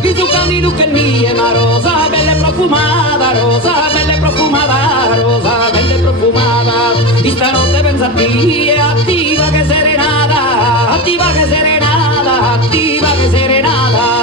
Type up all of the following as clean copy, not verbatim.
di tu cammino che nie, ma rosa bella e profumata, rosa bella e profumata, rosa bella e profumata. Y stanotte pensa a te, attiva che serenata, attiva che serenata, attiva che serenata.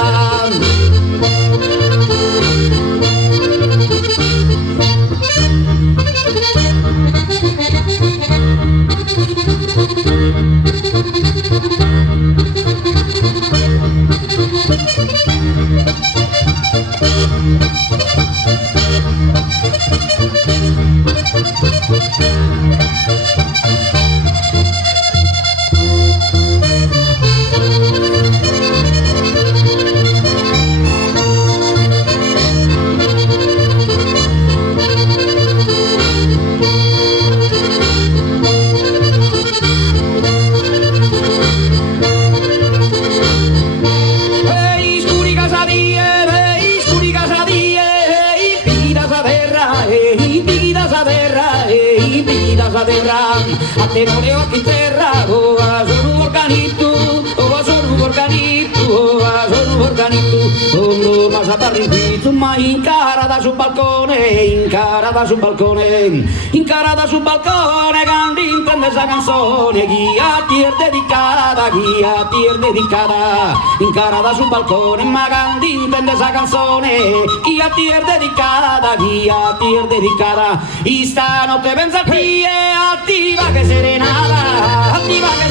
A te no leo aquí terra, oh, sono un organito, oh, sono un organito, oh, sono un organito, oh, ma sa parripito, ma incarata sul balcone, incarata sul balcone, incarata sul balcone, canti intende sta canzone, chi a ti è dedicata, chi a ti è dedicata, incarata sul balcone, ma canti intende sta canzone, chi a ti è dedicata, chi a ti è dedicata, y stanotte pensa a te, attiva che serenata, attiva che